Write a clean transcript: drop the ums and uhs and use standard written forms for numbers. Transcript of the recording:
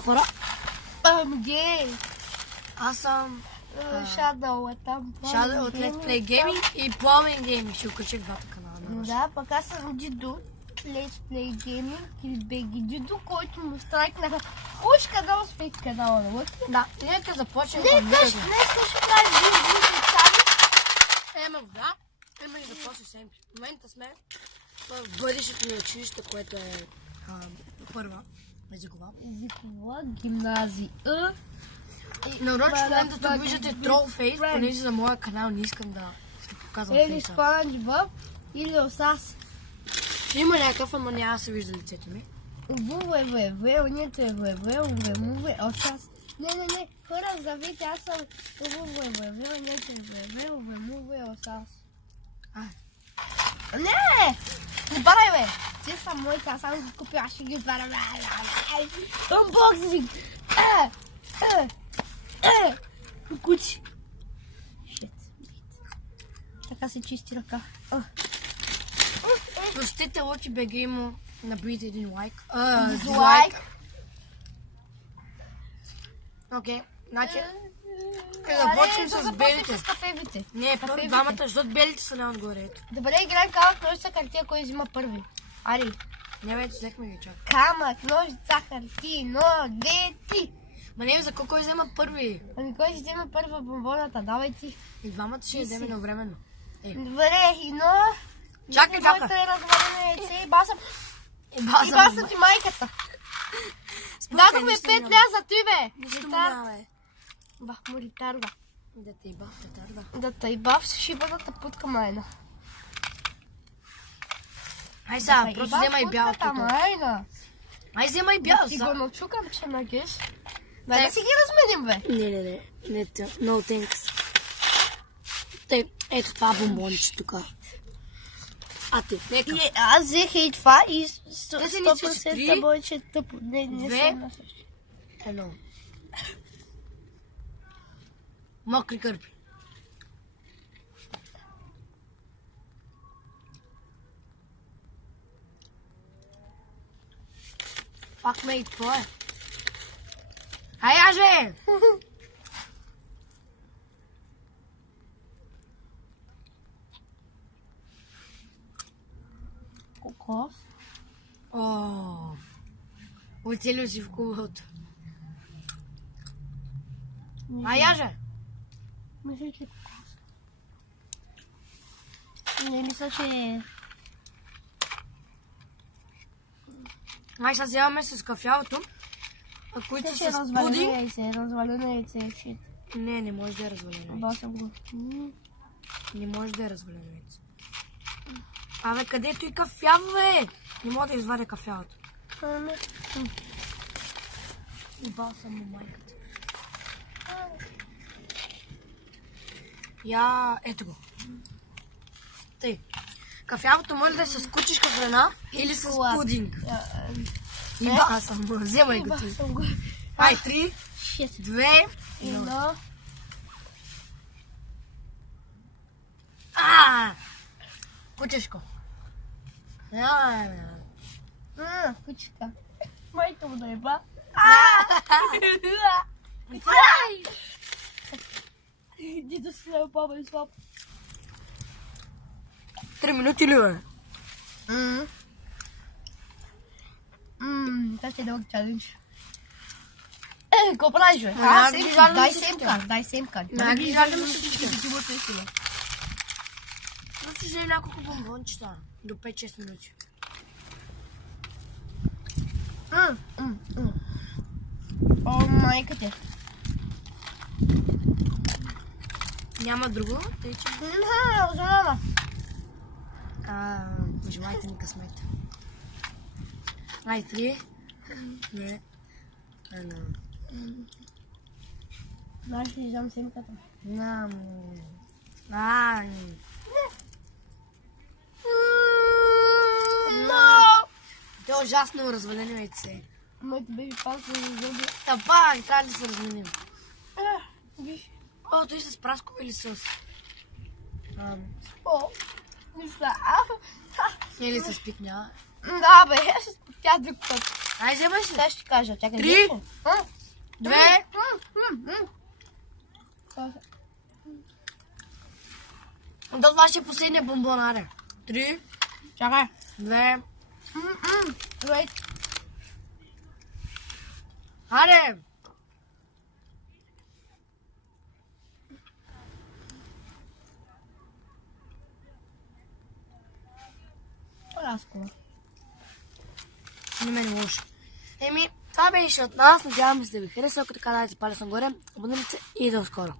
Хора. Гей. Аз съм Shadow е там. Shadow от Let's Play Gaming и Plomen Gaming. Ще окача двата канала. Да, пък аз съм Дидо. Let's Play Gaming или Беги Дидо, който му страйкнаха. Уж канал с фейк канала на Лъки. Да, нека започнем. Днес ще правим видео сами. Ема вода. Ема и започне семки. В момента сме в бъдещето ни училище, което е първа езикова. Езикова гимназия. Нарочно лентата виждате тролфейс, понеже за моя канал не искам да показвам Или фейса. Спанч-Боб, или Осас. Има някакъв, ама няма да се вижда лицето ми. ВВВ, онето е ВВ, Осас. Не, хора, завите, аз съм ВВВ, онето е ВВ, Осас. Не барай, бе! Те са моите, аз само ги купя, аз ще ги отварям. Unboxing! Кучи! Така се чисти ръка. Простите, Лъки БГ му набийте един лайк. Дизлайк. Окей, значи започнем с белите. С кафевите. Не, първо двамата, защото белите са отгоре. Добре, играем камък, ножица, хартия, кой взима първи. Ари. Не, вече взехме ги чак. Камък, ножица, хартия, ножици. Ма не, за кой взема първи? Ами кой ще взема първа бомбоната? Давай ти. И двамата ще ядем едновременно. Добре, Чакай, моето е развалено яйце и басам. И басам ти майката. Дадохме 5 ля за ти, бе. Нищо му няма, бе. Бах му ретарда. Да те ибав, ретарда. Да те ибав с шибаната путка майна. Ай сега, просто взема и бялото. Майна. Ай взема и бялото. Да ти го начукам, че нагеш. Да си ги разменим, бе. Не, no thanks. Тъй, ето това бомбонче тук. А ти, нека. Аз взех и това и 100% бъдеше тъпо. Не се насъщи. Едно. Мокри кърпи. Пак ме и това е. Ай, аже! Кокос. Оцелил си в кубото. Ай, аже! Мисля, че кокос. Не мисля, че... Май сега вземаме с кафялото, които са с пудинг. Развалено яйце, шит. Не може да е развалено. Басам го. Не може да е развалено яйце. Абе, където и кафяво, бе? Не мога да извадя кафялото. И басам му майката. Ето го. Тъй. Кафявото може да е с кучешка храна или с пудинг. И басам го. Вземай го ти. Ай, 3, 2, 1. Кучешко. Кучка. Майка му наеба. Дидо си наеба, баба и слаб. 3 минути ли, бе? Това ще е дълъг челендж. Какво правиш, бе? Дай семка. Не ги жалим всички. Просто взе няколко бомбончета. До 5-6 минути. О, майка те. Няма друго? Тъй, че... Озумява. Желайте ми късмет. Ай, 3. Не. Знаеш ли, взем семката? Това е ужасно развалено яйце. Моите беби палки не зъби. Пак, трябва да се разменим. Виж. Той с праско или с... Мисля. Или с пикня. Да, бе, тя друг път. Ай, вземай си. Сега ще ти кажа, чакай. 3, 2. Това ще е последния бомбон, аре. 3, Чакай. 2. Wait. Аре! По-ласко. Не мен лошо. Това беше от нас. Надявам се да ви хареса. Ако така, дайте палец нагоре. Абонирайте се и до скоро.